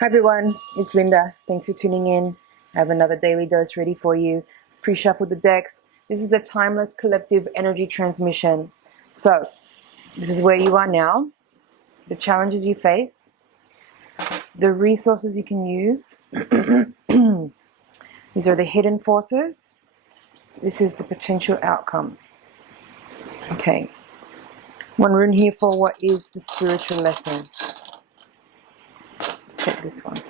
Hi everyone, it's Linda. Thanks for tuning in. I have another daily dose ready for you. Pre-shuffled the decks. This is the timeless collective energy transmission. So, this is where you are now, the challenges you face, the resources you can use. These are the hidden forces. This is the potential outcome. Okay. One rune here for what is the spiritual lesson. Let's take this one.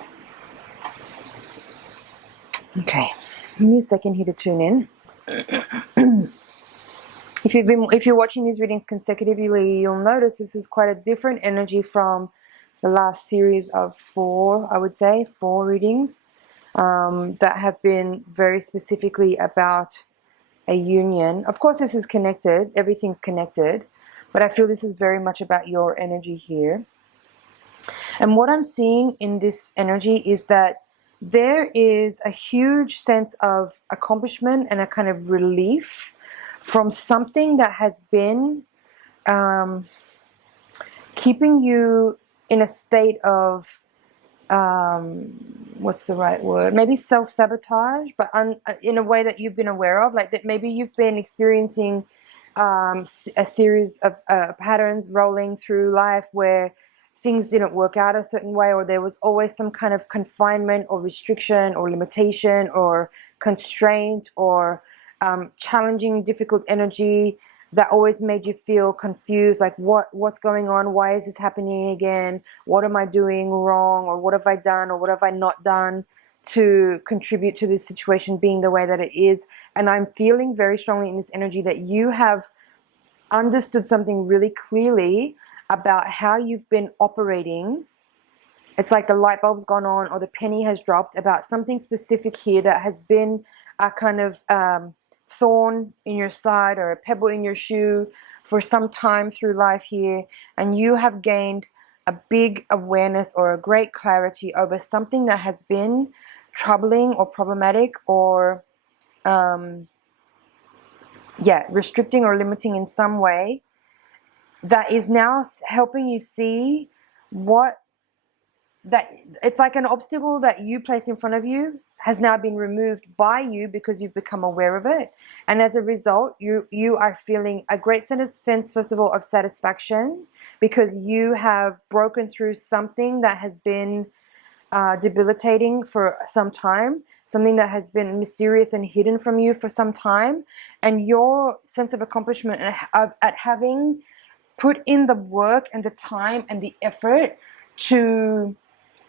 Okay, give me a second here to tune in. If you're watching these readings consecutively, you'll notice this is quite a different energy from the last series of four readings that have been very specifically about a union. Of course, this is connected, everything's connected, but I feel this is very much about your energy here. And what I'm seeing in this energy is that there is a huge sense of accomplishment and a kind of relief from something that has been keeping you in a state of, what's the right word? Maybe self-sabotage, but in a way that you've been aware of, like that maybe you've been experiencing a series of patterns rolling through life where things didn't work out a certain way, or there was always some kind of confinement or restriction or limitation or constraint or challenging, difficult energy that always made you feel confused, like what's going on? Why is this happening again? What am I doing wrong? Or what have I done? Or what have I not done to contribute to this situation being the way that it is? And I'm feeling very strongly in this energy that you have understood something really clearly about how you've been operating. It's like the light bulb's gone on or the penny has dropped about something specific here that has been a kind of thorn in your side or a pebble in your shoe for some time through life here, and you have gained a big awareness or a great clarity over something that has been troubling or problematic or restricting or limiting in some way, that is now helping you see that it's like an obstacle that you place in front of you has now been removed by you because you've become aware of it. And as a result, you are feeling a great sense, first of all, of satisfaction because you have broken through something that has been debilitating for some time, something that has been mysterious and hidden from you for some time. And your sense of accomplishment at having put in the work and the time and the effort to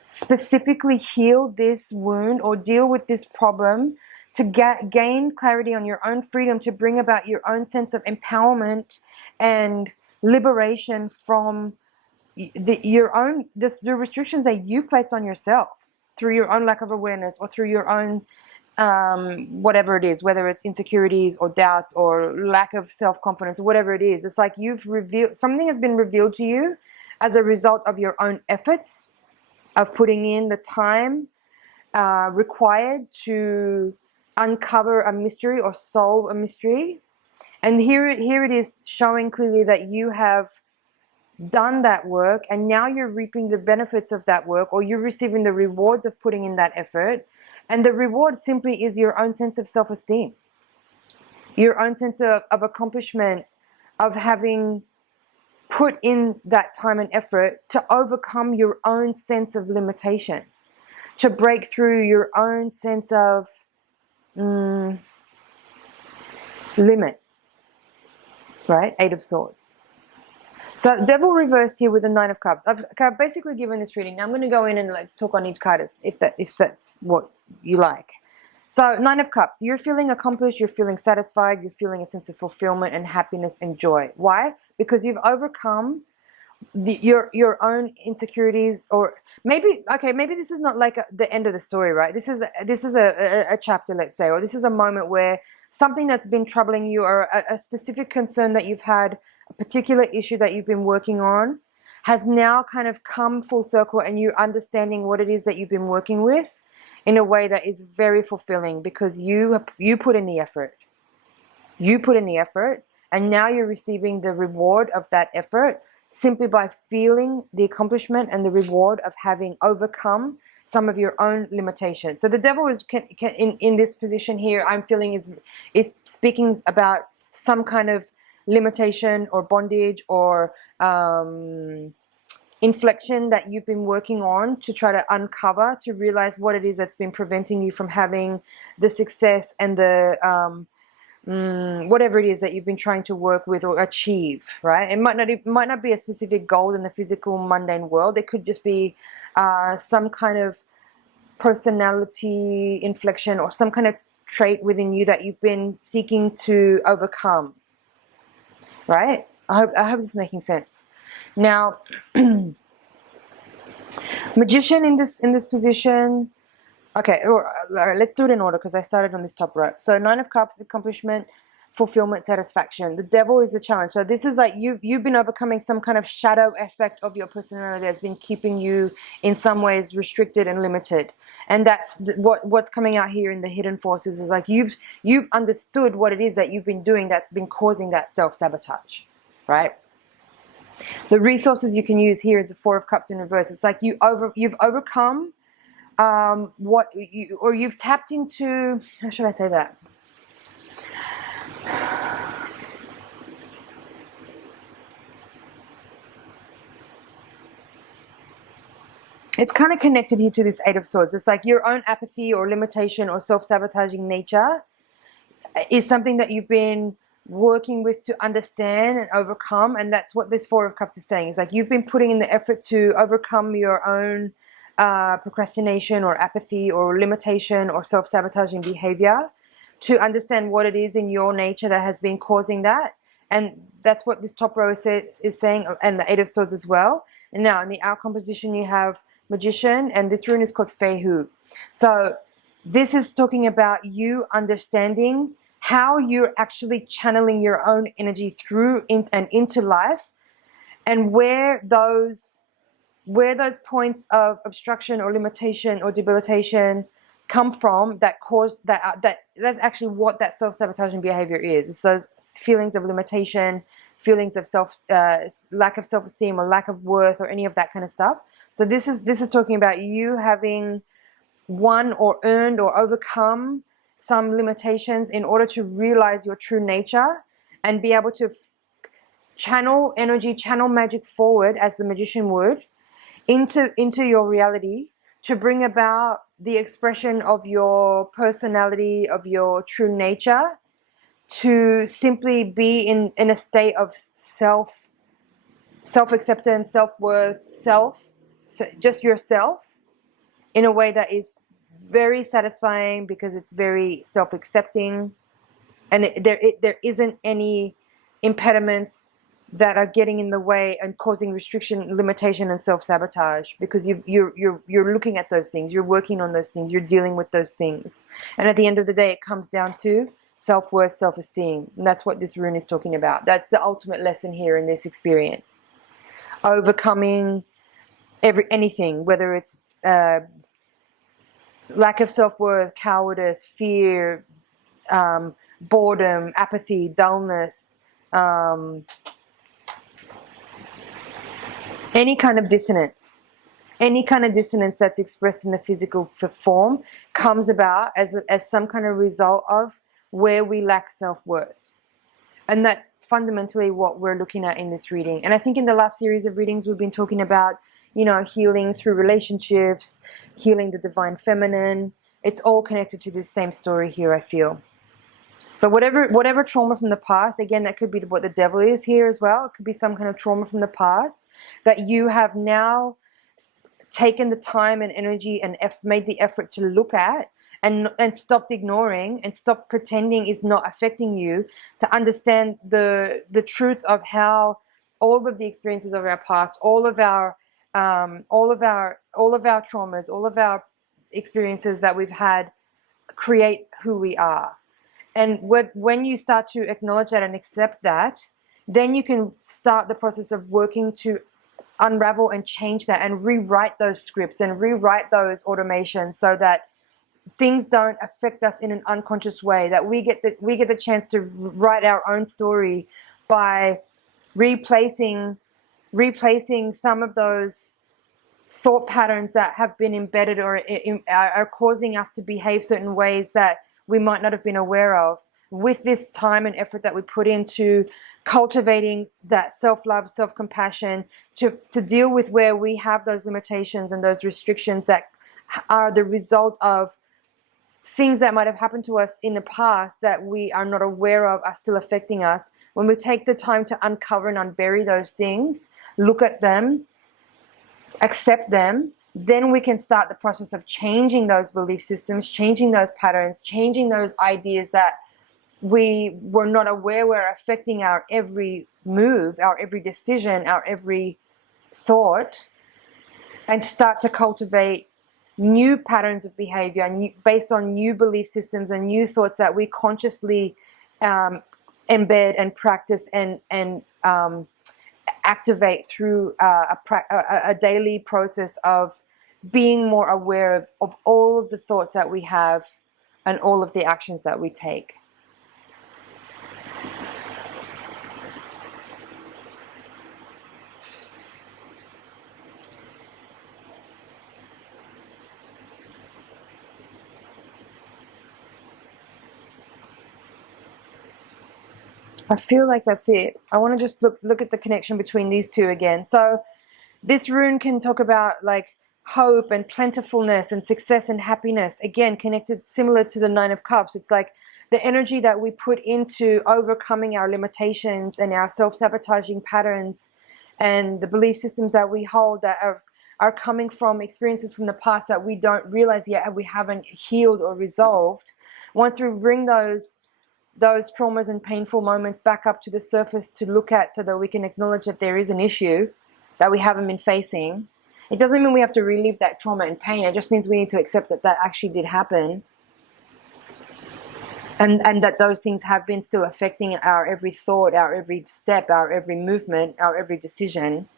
specifically heal this wound or deal with this problem, to gain clarity on your own freedom, to bring about your own sense of empowerment and liberation from the restrictions that you've placed on yourself through your own lack of awareness or through your own whatever it is, whether it's insecurities or doubts or lack of self-confidence, whatever it is. It's like you've revealed, something has been revealed to you as a result of your own efforts of putting in the time required to uncover a mystery or solve a mystery. And here it is showing clearly that you have done that work, and now you're reaping the benefits of that work, or you're receiving the rewards of putting in that effort. And the reward simply is your own sense of self-esteem, your own sense of accomplishment, of having put in that time and effort to overcome your own sense of limitation, to break through your own sense of limit, right? Eight of Swords. So Devil reversed here with the Nine of Cups. I've basically given this reading. Now I'm going to go in and like talk on each card if that's what you like. So Nine of Cups, you're feeling accomplished, you're feeling satisfied, you're feeling a sense of fulfillment and happiness and joy. Why? Because you've overcome your own insecurities, or maybe this is not like the end of the story, right? This is a chapter, let's say, or this is a moment where something that's been troubling you, or a specific concern that you've had, a particular issue that you've been working on, has now kind of come full circle, and you're understanding what it is that you've been working with in a way that is very fulfilling because you put in the effort. You put in the effort, and now you're receiving the reward of that effort simply by feeling the accomplishment and the reward of having overcome some of your own limitations. So the devil is in this position here, I'm feeling is speaking about some kind of limitation or bondage or inflection that you've been working on to try to uncover, to realize what it is that's been preventing you from having the success and the whatever it is that you've been trying to work with or achieve, right? It might not be a specific goal in the physical mundane world. It could just be some kind of personality inflection or some kind of trait within you that you've been seeking to overcome, right? I hope this is making sense. Now, Magician in this position. Okay, all right, let's do it in order because I started on this top row. So 9 of Cups, accomplishment, fulfillment, satisfaction. The devil is the challenge. So this is like you've been overcoming some kind of shadow aspect of your personality that's been keeping you in some ways restricted and limited. And that's what's coming out here in the hidden forces is like you've understood what it is that you've been doing that's been causing that self-sabotage, right? The resources you can use here is the 4 of Cups in reverse. It's like you've overcome you've tapped into, how should I say that? It's kind of connected here to this 8 of Swords. It's like your own apathy or limitation or self-sabotaging nature is something that you've been working with to understand and overcome, and that's what this 4 of Cups is saying. It's like you've been putting in the effort to overcome your own procrastination or apathy or limitation or self-sabotaging behavior, to understand what it is in your nature that has been causing that. And that's what this top row is saying, and the 8 of Swords as well. And now in the outcome position you have Magician, and this rune is called Feihu. So this is talking about you understanding how you're actually channeling your own energy through and into life, and where those points of obstruction or limitation or debilitation come from that cause that's actually what that self-sabotaging behavior is. It's those feelings of limitation, feelings of lack of self-esteem or lack of worth or any of that kind of stuff. So this is talking about you having won or earned or overcome some limitations in order to realize your true nature and be able to channel energy, channel magic forward as the Magician would into your reality, to bring about the expression of your personality, of your true nature, to simply be in a state of self-acceptance, self-worth, just yourself, in a way that is very satisfying because it's very self-accepting, and there isn't any impediments that are getting in the way and causing restriction, limitation, and self-sabotage, because you're looking at those things, you're working on those things, you're dealing with those things, and at the end of the day, it comes down to self-worth, self-esteem, and that's what this rune is talking about. That's the ultimate lesson here in this experience. Overcoming anything, whether it's lack of self-worth, cowardice, fear, boredom, apathy, dullness, any kind of dissonance. Any kind of dissonance that's expressed in the physical form comes about as some kind of result of where we lack self-worth. And that's fundamentally what we're looking at in this reading. And I think in the last series of readings we've been talking about, you know, healing through relationships, healing the divine feminine. It's all connected to this same story here, I feel. So whatever trauma from the past, again, that could be what the devil is here as well. It could be some kind of trauma from the past that you have now taken the time and energy and made the effort to look at, and stopped ignoring and stopped pretending is not affecting you, to understand the truth of how all of the experiences of our past, all of our traumas, all of our experiences that we've had create who we are. And when you start to acknowledge that and accept that, then you can start the process of working to unravel and change that and rewrite those scripts and rewrite those automations so that things don't affect us in an unconscious way, that we get the chance to write our own story by replacing some of those thought patterns that have been embedded or are causing us to behave certain ways that we might not have been aware of. With this time and effort that we put into cultivating that self-love, self-compassion, to deal with where we have those limitations and those restrictions that are the result of things that might have happened to us in the past that we are not aware of are still affecting us. When we take the time to uncover and unbury those things, look at them, accept them, then we can start the process of changing those belief systems, changing those patterns, changing those ideas that we were not aware were affecting our every move, our every decision, our every thought, and start to cultivate new patterns of behavior based on new belief systems and new thoughts that we consciously embed and practice and activate through a daily process of being more aware of all of the thoughts that we have and all of the actions that we take. I feel like that's it. I want to just look at the connection between these two again. So this rune can talk about like hope and plentifulness and success and happiness. Again, connected similar to the Nine of Cups. It's like the energy that we put into overcoming our limitations and our self-sabotaging patterns and the belief systems that we hold that are coming from experiences from the past that we don't realize yet we haven't healed or resolved. Once we bring those traumas and painful moments back up to the surface to look at so that we can acknowledge that there is an issue that we haven't been facing. It doesn't mean we have to relive that trauma and pain. It just means we need to accept that that actually did happen. And that those things have been still affecting our every thought, our every step, our every movement, our every decision.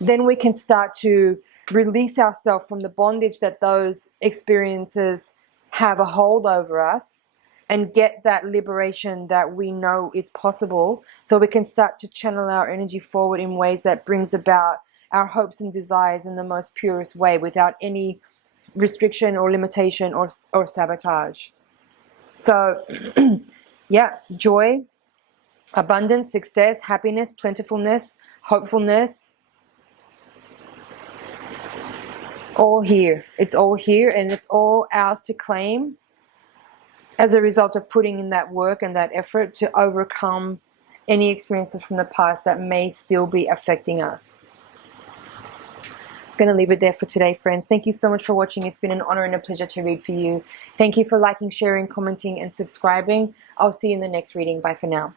Then we can start to release ourselves from the bondage that those experiences have a hold over us, and get that liberation that we know is possible, so we can start to channel our energy forward in ways that brings about our hopes and desires in the most purest way without any restriction or limitation or sabotage. So yeah, joy, abundance, success, happiness, plentifulness, hopefulness, all here. It's all here, and it's all ours to claim as a result of putting in that work and that effort to overcome any experiences from the past that may still be affecting us. I'm going to leave it there for today, friends. Thank you so much for watching. It's been an honor and a pleasure to read for you. Thank you for liking, sharing, commenting, and subscribing. I'll see you in the next reading. Bye for now.